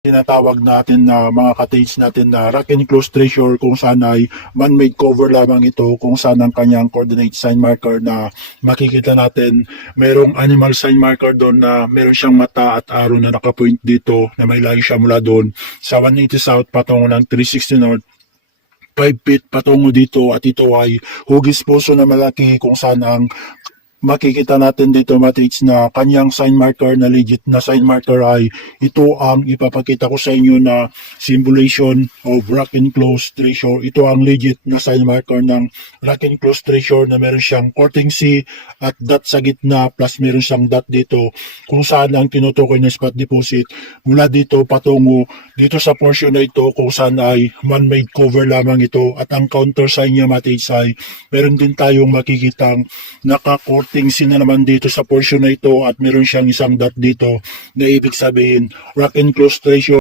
tinatawag natin na mga cottage natin na rock and close treasure kung saan ay man-made cover lamang ito kung saan ang kanyang coordinate sign marker na makikita natin merong animal sign marker doon na meron siyang mata at arrow na nakapoint dito na may layo siya mula doon sa 180 South patungo ng 360 North 5 feet patungo dito at ito ay hugis puso na malaki kung saan ang makikita natin dito matrix na kanyang sign marker na legit na sign marker ay ito ang ipapakita ko sa inyo na symbolization of rock and close treasure. Ito ang legit na sign marker ng rock and close treasure na meron siyang courting C at dot sa gitna plus meron siyang dot dito kung saan ang tinutukoy na spot deposit mula dito patungo dito sa portion na ito kung saan ay man-made cover lamang ito at ang counter sign niya matrix ay meron din tayong makikitang naka-court na naman dito sa portion na ito at meron siyang isang dot dito na ibig sabihin rock and close treasure.